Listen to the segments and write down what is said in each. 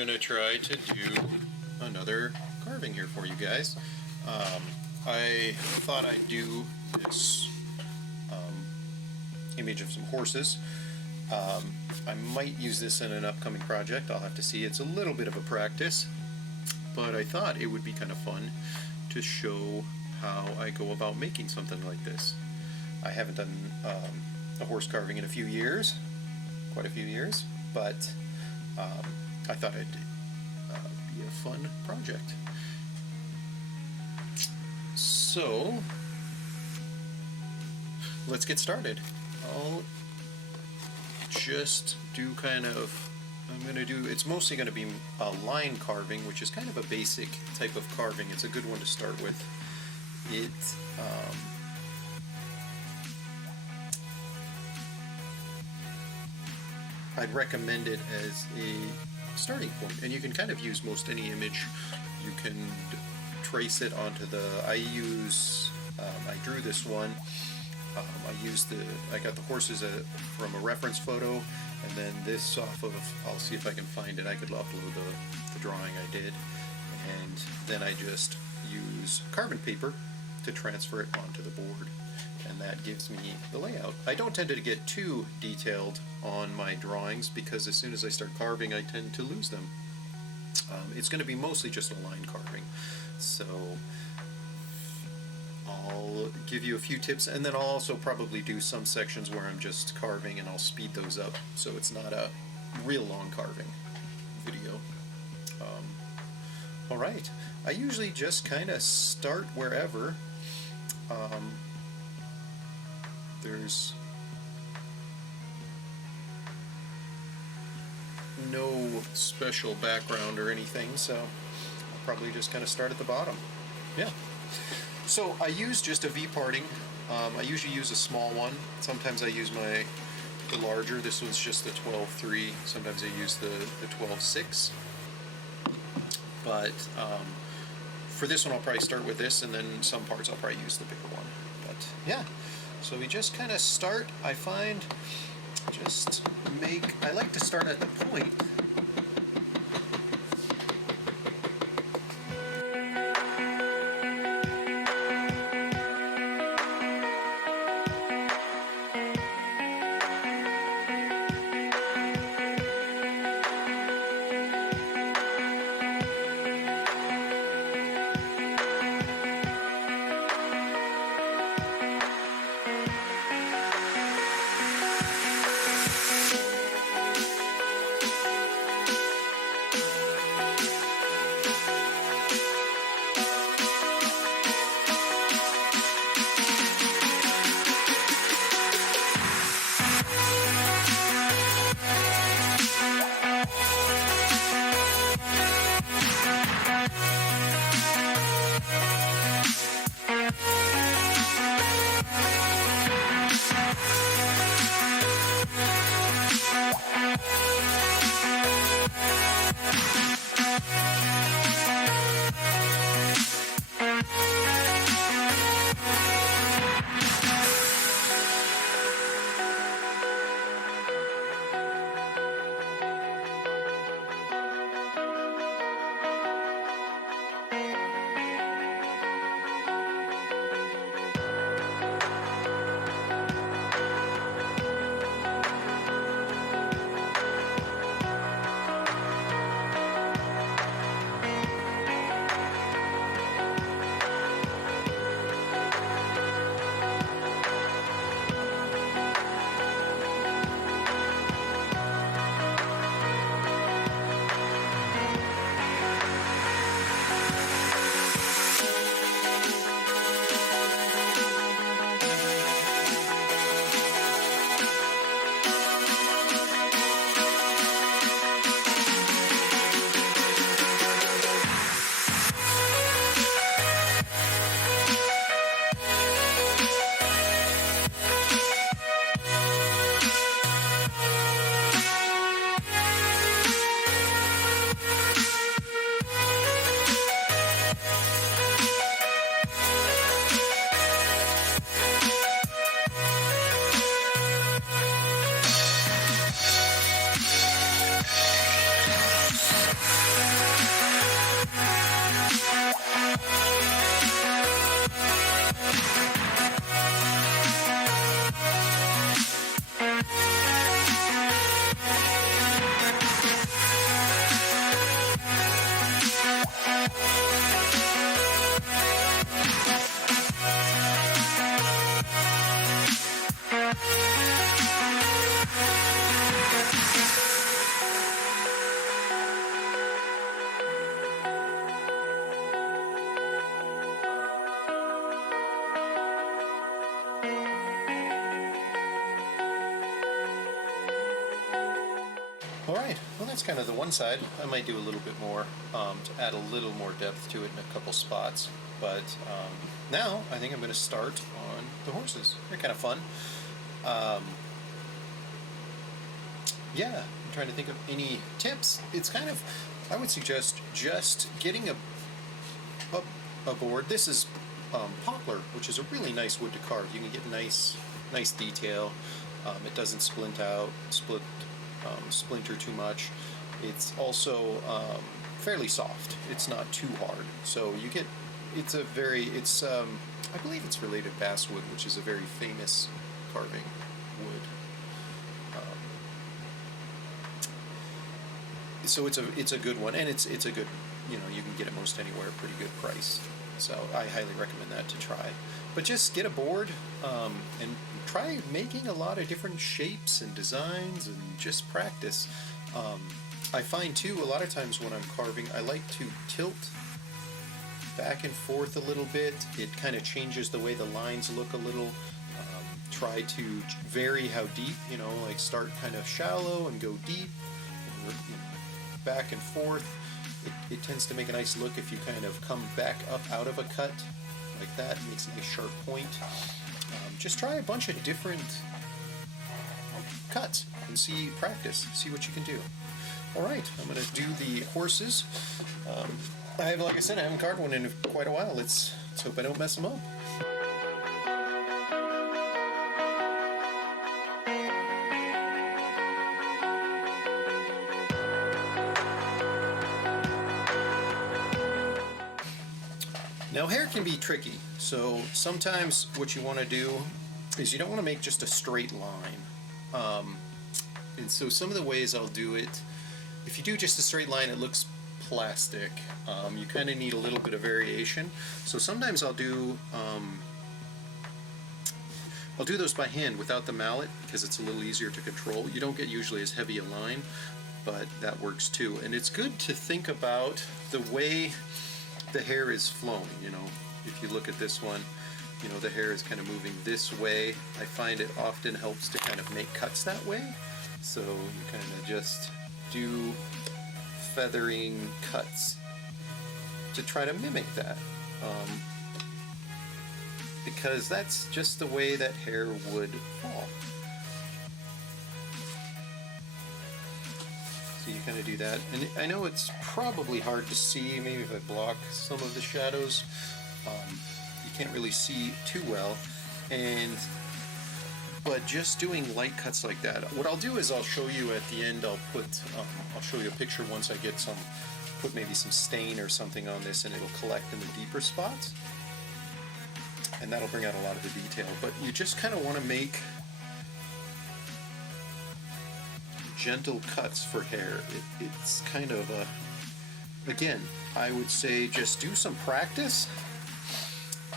gonna try to do another carving here for you guys. I thought I'd do this image of some horses. I might use this in an upcoming project. I'll have to see. It's a little bit of a practice, but I thought it would be kind of fun to show how I go about making something like this. I haven't done a horse carving in a few years, quite a few years, but I thought it'd be a fun project. So let's get started. I'll just do it's mostly going to be a line carving, which is kind of a basic type of carving. It's a good one to start with. I'd recommend it as a starting point, and you can kind of use most any image. You can trace it onto I drew this one. I got the horses from a reference photo, and then this off of, I'll see if I can find it. I could upload the drawing I did, and then I just use carbon paper to transfer it onto the board, and that gives me the layout. I don't tend to get too detailed on my drawings because as soon as I start carving I tend to lose them. It's going to be mostly just a line carving, so I'll give you a few tips, and then I'll also probably do some sections where I'm just carving and I'll speed those up so it's not a real long carving video. Alright, I usually just kind of start wherever. There's no special background or anything, so I'll probably just kind of start at the bottom. Yeah. So I use just a V-parting. I usually use a small one. Sometimes I use the larger. This one's just the 12-3. Sometimes I use the 12-6. But for this one I'll probably start with this, and then some parts I'll probably use the bigger one. But yeah, so we just kind of start. I find I like to start at the point. that's kind of the one side. I might do a little bit more to add a little more depth to it in a couple spots. But now I think I'm going to start on the horses. They're kind of fun. Yeah, I'm trying to think of any tips. It's kind of, I would suggest just getting a board. This is poplar, which is a really nice wood to carve. You can get nice detail. It doesn't splinter too much. It's also fairly soft. It's not too hard. So you get, I believe it's related to basswood, which is a very famous carving wood. So it's a good one, and it's a good, you can get it most anywhere, pretty good price. So I highly recommend that to try. But just get a board and try making a lot of different shapes and designs and just practice. I find too, a lot of times when I'm carving, I like to tilt back and forth a little bit. It kind of changes the way the lines look a little. Try to vary how deep, like start kind of shallow and go deep, or, back and forth. It tends to make a nice look if you kind of come back up out of a cut like that. It makes a nice sharp point. Just try a bunch of different cuts and practice, see what you can do. All right, I'm going to do the horses. Like I said, I haven't carved one in quite a while. Let's hope I don't mess them up. Now, hair can be tricky, so sometimes what you want to do is you don't want to make just a straight line. And so some of the ways I'll do it, if you do just a straight line, it looks plastic. You kind of need a little bit of variation. So sometimes I'll do those by hand without the mallet because it's a little easier to control. You don't get usually as heavy a line, but that works too. And it's good to think about the way the hair is flowing. If you look at this one, the hair is kind of moving this way. I find it often helps to kind of make cuts that way. So you kind of just do feathering cuts to try to mimic that. Because that's just the way that hair would fall. So you kind of do that. And I know it's probably hard to see, maybe if I block some of the shadows, you can't really see too well. But just doing light cuts like that, what I'll do is I'll show you at the end, I'll show you a picture once I get put maybe some stain or something on this, and it'll collect in the deeper spots. And that'll bring out a lot of the detail. But you just kind of want to make gentle cuts for hair. It's kind of again, I would say just do some practice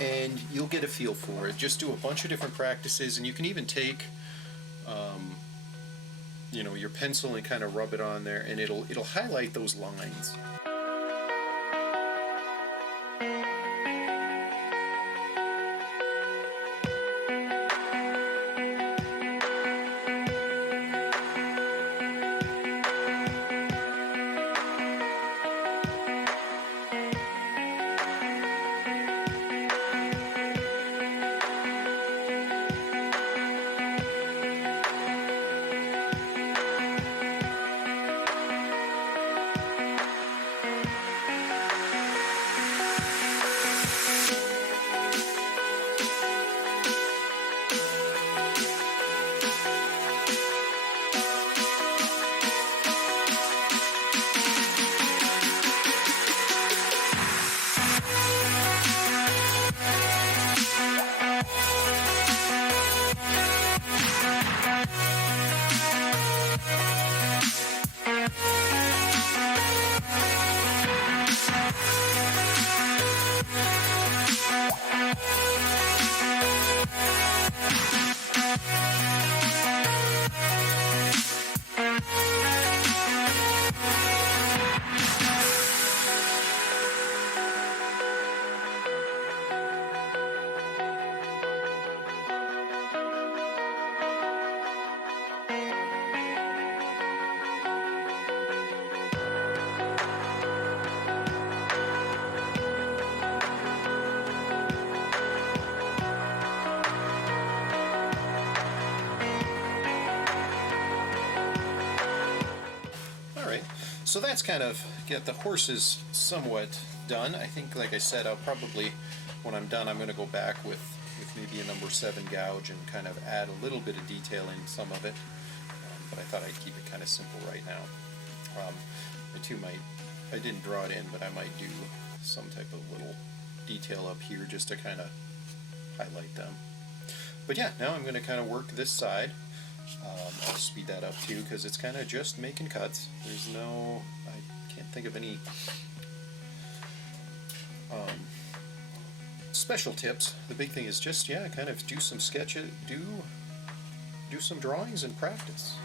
and you'll get a feel for it. Just do a bunch of different practices, and you can even take your pencil and kind of rub it on there, and it'll highlight those lines. So that's kind of get the horses somewhat done. I think, like I said, I'll probably, when I'm done, I'm going to go back with maybe a number 7 gouge and kind of add a little bit of detail in some of it. But I thought I'd keep it kind of simple right now. I didn't draw it in, but I might do some type of little detail up here just to kind of highlight them. But yeah, now I'm going to kind of work this side. I'll speed that up too because it's kind of just making cuts. There's no, I can't think of any special tips. The big thing is just, yeah, kind of do some sketches, do some drawings and practice.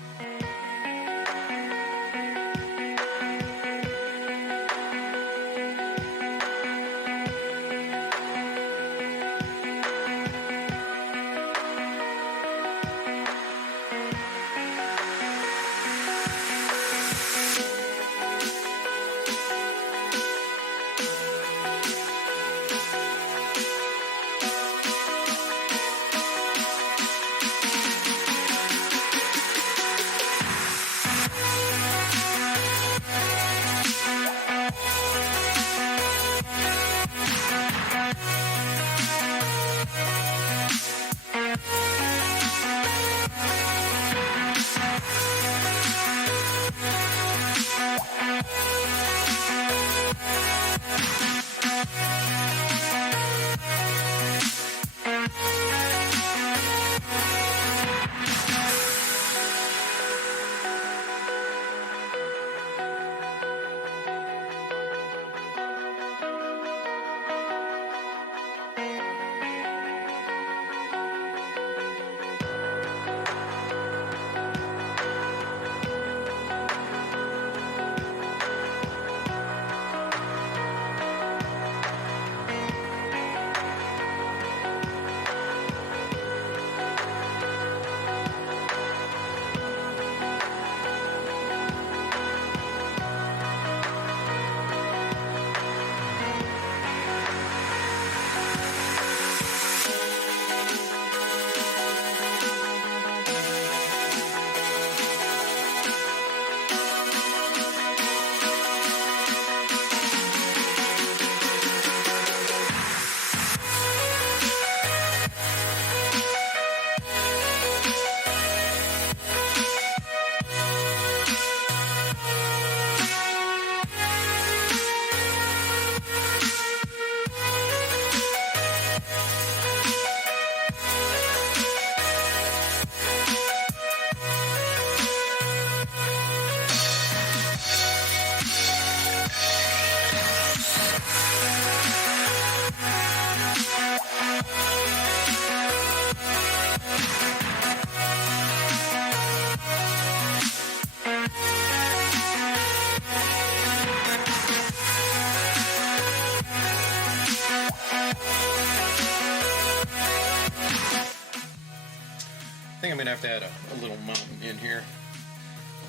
I think I'm going to have to add a little mountain in here.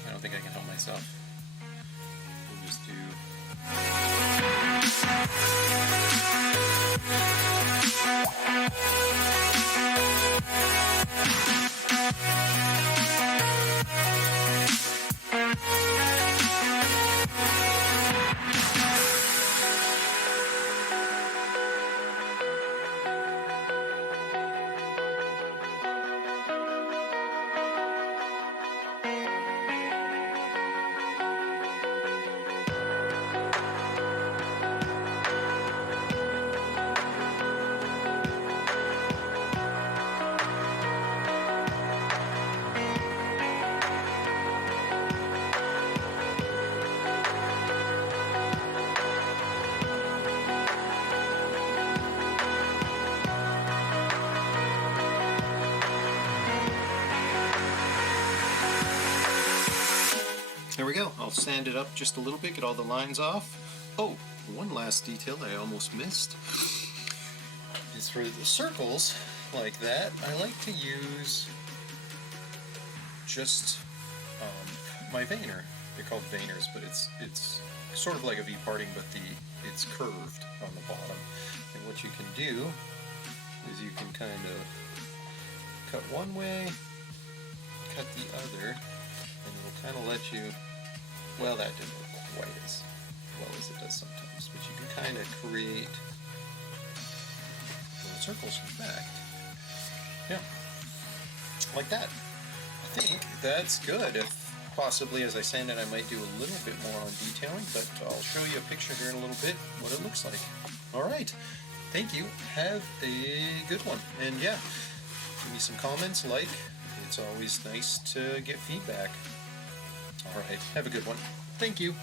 I don't think I can help myself. We'll just do... There we go. I'll sand it up just a little bit, get all the lines off. Oh, one last detail I almost missed is for the circles like that, I like to use just my veiner. They're called veiners, but it's sort of like a V-parting, but it's curved on the bottom. And what you can do is you can kind of cut one way, cut the other, and it'll kind of let you, well, that didn't work. white as well as it does sometimes, but you can kind of create little circles in fact. Yeah, like that. I think that's good. If possibly as I sand it, I might do a little bit more on detailing, but I'll show you a picture here in a little bit what it looks like. All right, thank you. Have a good one. And yeah, give me some comments, like. It's always nice to get feedback. All right, have a good one. Thank you.